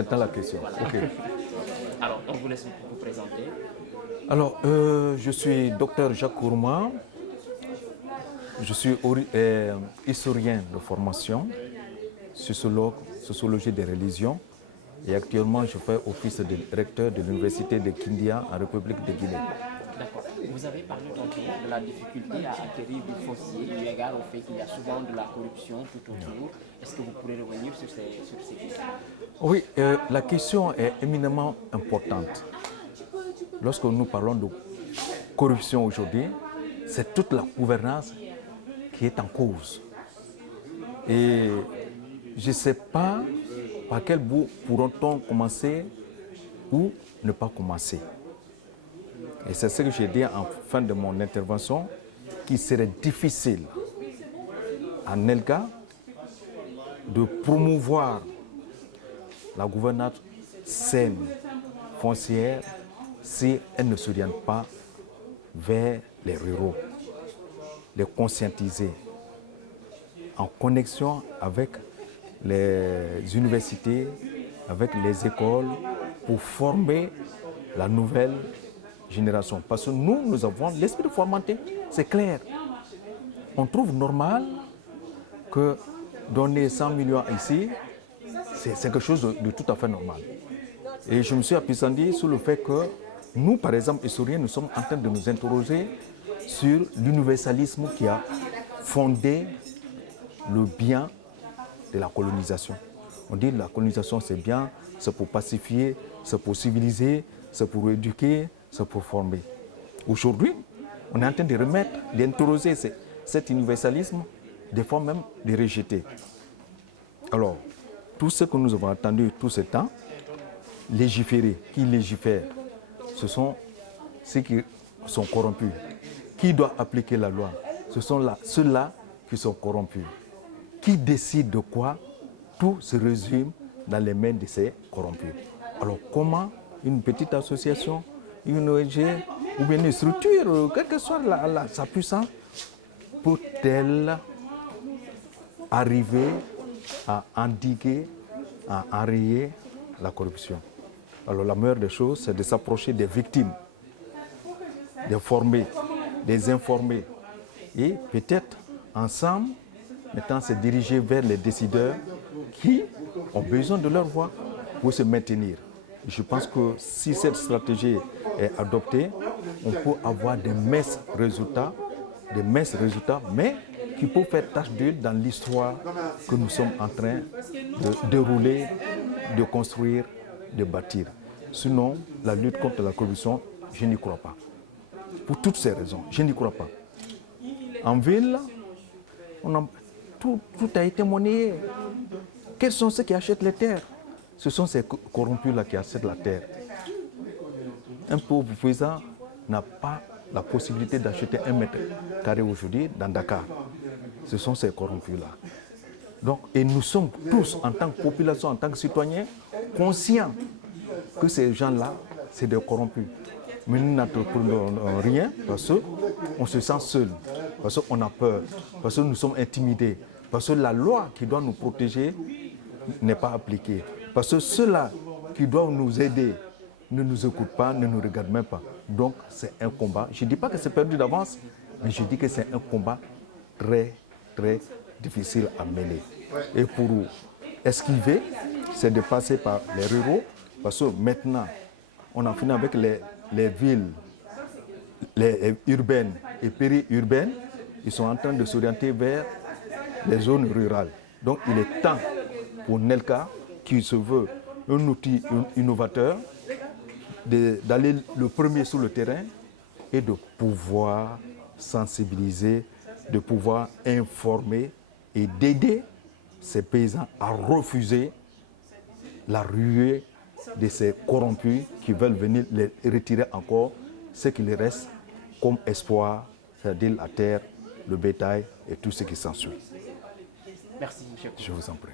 J'attends la question. Voilà. Ok. Alors, on vous laisse vous présenter. Alors, je suis docteur Jacques Kourma. Je suis historien de formation, sociologue, sociologie des religions. Et actuellement, je fais office de recteur de l'université de Kindia en République de Guinée. D'accord. Vous avez parlé tantôt de la difficulté à acquérir du foncier, eu égard au fait qu'il y a souvent de la corruption tout autour. Est-ce que vous pourrez revenir sur ces questions? Oui, la question est éminemment importante. Lorsque nous parlons de corruption aujourd'hui, c'est toute la gouvernance qui est en cause. Et je ne sais pas par quel bout pourront-on commencer ou ne pas commencer. Et c'est ce que j'ai dit en fin de mon intervention, qu'il serait difficile à Nelga de promouvoir la gouvernance saine, foncière, si elle ne s'oriente pas vers les ruraux, les conscientiser, en connexion avec les universités, avec les écoles, pour former la nouvelle génération. Parce que nous avons l'esprit de formanté, c'est clair. On trouve normal que donner 100 millions ici, c'est quelque chose de tout à fait normal. Et je me suis appuyer sur le fait que nous, par exemple, historiens, nous sommes en train de nous interroger sur l'universalisme qui a fondé le bien de la colonisation. On dit que la colonisation, c'est bien, c'est pour pacifier, c'est pour civiliser, c'est pour éduquer, c'est pour former. Aujourd'hui, on est en train de remettre, d'interroger cet universalisme, des fois même de rejeter. Alors, tout ce que nous avons attendu tout ce temps, légiférer, qui légifère, ce sont ceux qui sont corrompus. Qui doit appliquer la loi? Ce sont ceux-là qui sont corrompus. Qui décide de quoi? Tout se résume dans les mains de ces corrompus. Alors comment une petite association, une ONG ou bien une structure, quelle que soit sa puissance, peut-elle arriver à endiguer, à enrayer la corruption? Alors la meilleure des choses, c'est de s'approcher des victimes, de former, des informer et peut-être ensemble, maintenant se diriger vers les décideurs qui ont besoin de leur voix pour se maintenir. Je pense que si cette stratégie est adoptée, on peut avoir des minces résultats, mais qui peuvent faire tâche d'huile dans l'histoire que nous sommes en train de dérouler, de construire, de bâtir. Sinon, la lutte contre la corruption, je n'y crois pas. Pour toutes ces raisons, je n'y crois pas. En ville, tout a été monnayé. Quels sont ceux qui achètent les terres? Ce sont ces corrompus-là qui achètent la terre. Un pauvre paysan n'a pas la possibilité d'acheter 1 mètre carré aujourd'hui dans Dakar. Ce sont ces corrompus-là. Donc, et nous sommes tous, en tant que population, en tant que citoyens, conscients que ces gens-là, c'est des corrompus. Mais nous n'entreprenons rien parce qu'on se sent seul, parce qu'on a peur, parce que nous sommes intimidés, parce que la loi qui doit nous protéger n'est pas appliquée. Parce que ceux-là qui doivent nous aider ne nous écoutent pas, ne nous regardent même pas. Donc c'est un combat. Je ne dis pas que c'est perdu d'avance, mais je dis que c'est un combat très, très difficile à mener. Et pour esquiver, c'est de passer par les ruraux, parce que maintenant, on a fini avec les villes, les urbaines et périurbaines. Ils sont en train de s'orienter vers les zones rurales. Donc il est temps pour Nelka, qui se veut un outil innovateur, d'aller le premier sur le terrain et de pouvoir sensibiliser, de pouvoir informer et d'aider ces paysans à refuser la ruée de ces corrompus qui veulent venir les retirer encore ce qui leur reste comme espoir, c'est-à-dire la terre, le bétail et tout ce qui s'ensuit. Merci, M. Je vous en prie.